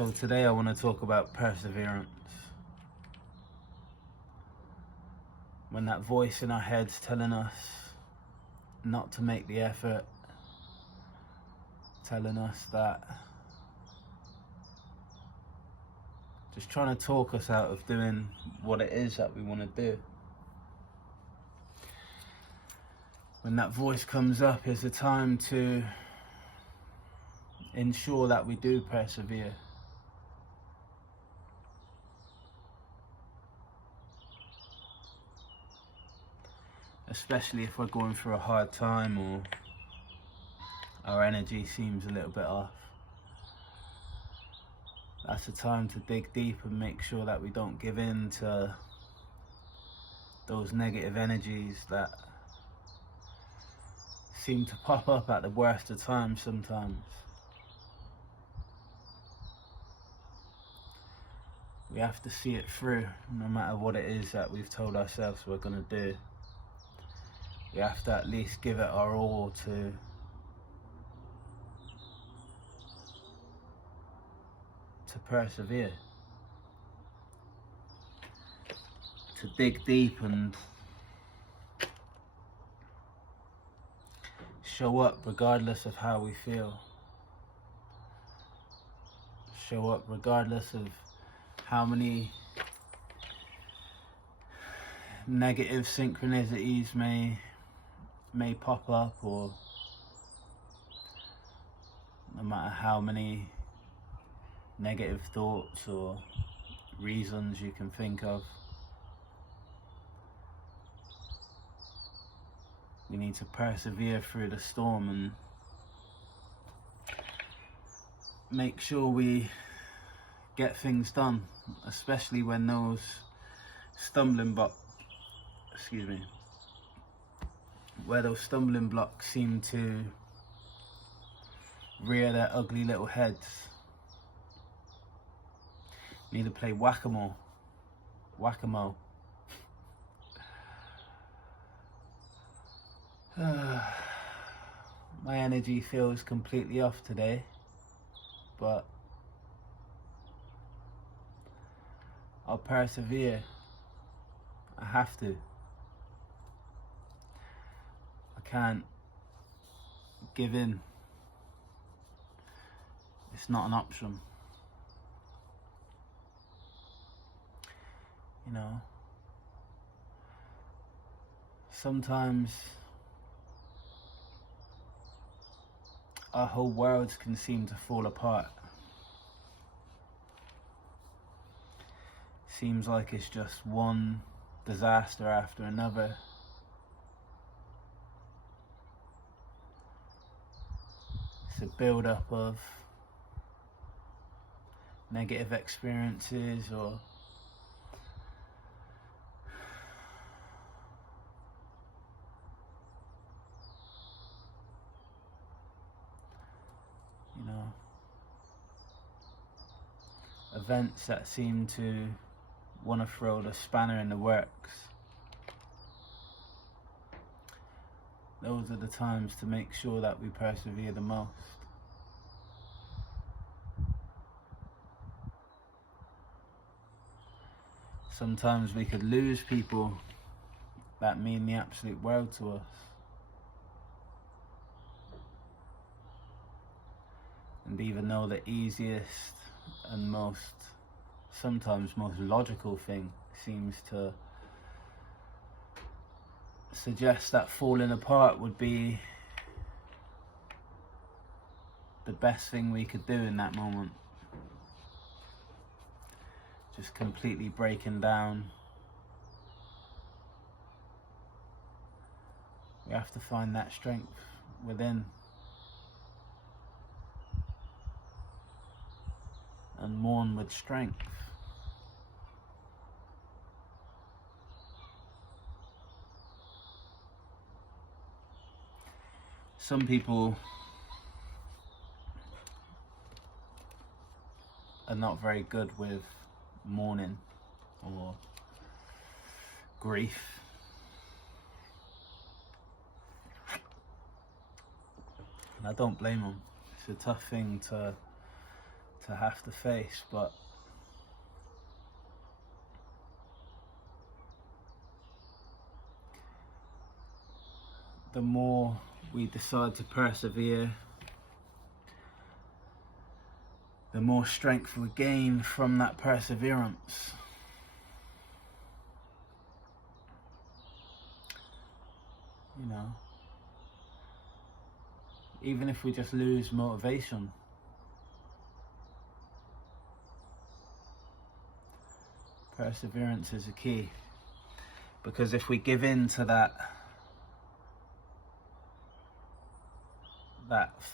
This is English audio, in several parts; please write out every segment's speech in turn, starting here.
So today I want to talk about perseverance. When that voice in our head's telling us not to make the effort, telling us that, just trying to talk us out of doing what it is that we want to do. When that voice comes up is the time to ensure that we do persevere. Especially if we're going through a hard time or our energy seems a little bit off. That's the time to dig deep and make sure that we don't give in to those negative energies that seem to pop up at the worst of times sometimes. We have to see it through, no matter what it is that we've told ourselves we're going to do. We have to at least give it our all to persevere, to dig deep and show up regardless of how we feel, show up regardless of how many negative synchronicities may pop up, or no matter how many negative thoughts or reasons you can think of. We need to persevere through the storm and make sure we get things done, especially when those stumbling blocks seem to rear their ugly little heads. Need to play whack-a-mole. My energy feels completely off today, but I'll persevere. I have to. I can't give in. It's not an option. You know, sometimes our whole worlds can seem to fall apart. Seems like it's just one disaster after another. It's a build-up of negative experiences or events that seem to want to throw the spanner in the works. Those are the times to make sure that we persevere the most. Sometimes we could lose people that mean the absolute world to us. And even though the easiest and sometimes most logical thing seems to suggest that falling apart would be the best thing we could do in that moment. Just completely breaking down. We have to find that strength within and mourn with strength. Some people are not very good with mourning or grief. And I don't blame them. It's a tough thing to to have to face, but the more we decide to persevere, the more strength we gain from that perseverance. You know, even if we just lose motivation, perseverance is a key. Because if we give in to that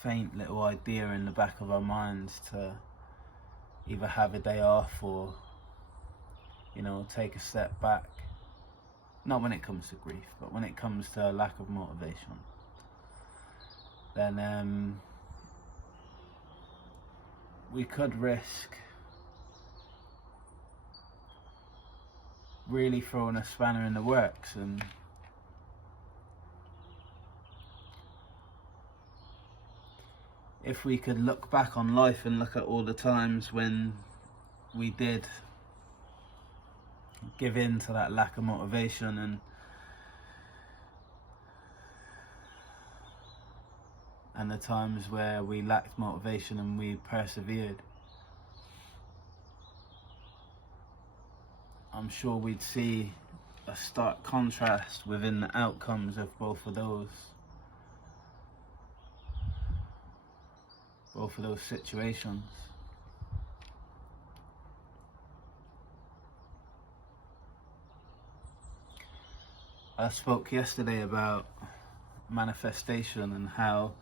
faint little idea in the back of our minds to either have a day off or, you know, take a step back, not when it comes to grief, but when it comes to a lack of motivation, then we could risk really throwing a spanner in the works. And if we could look back on life and look at all the times when we did give in to that lack of motivation, and the times where we lacked motivation and we persevered, I'm sure we'd see a stark contrast within the outcomes of both of those situations. I spoke yesterday about manifestation and how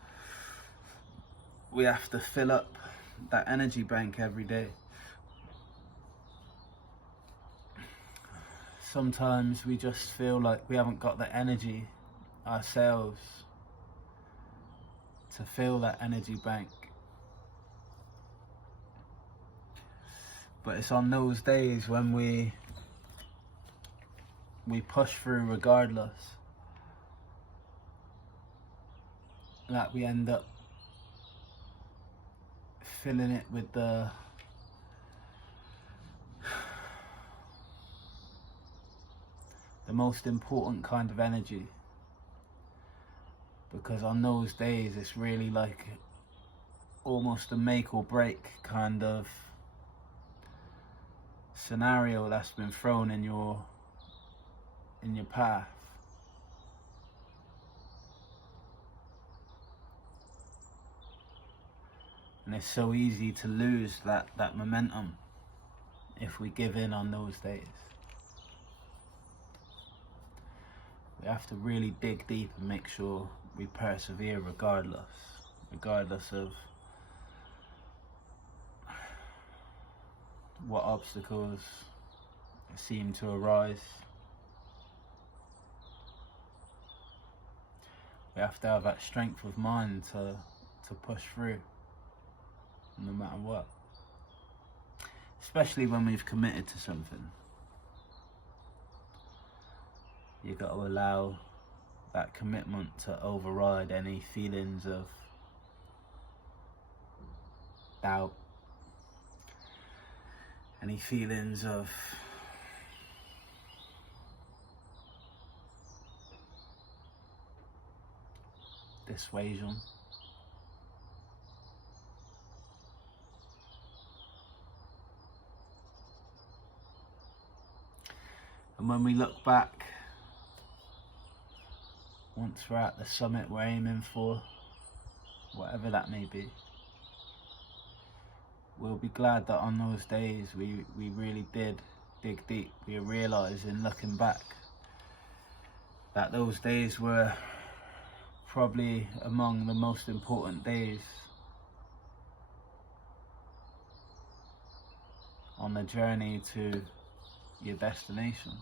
we have to fill up that energy bank every day. Sometimes we just feel like we haven't got the energy ourselves to fill that energy bank. But it's on those days when we push through regardless that we end up filling it with the most important kind of energy. Because on those days it's really like almost a make or break kind of scenario that's been thrown in your path. And it's so easy to lose that momentum if we give in on those days. We have to really dig deep and make sure we persevere regardless of what obstacles seem to arise. We have to have that strength of mind to push through, no matter what. Especially when we've committed to something. You've got to allow that commitment to override any feelings of doubt, any feelings of dissuasion. And when we look back, once we're at the summit we're aiming for, whatever that may be, we'll be glad that on those days we really did dig deep. We realise in looking back that those days were probably among the most important days on the journey to your destination.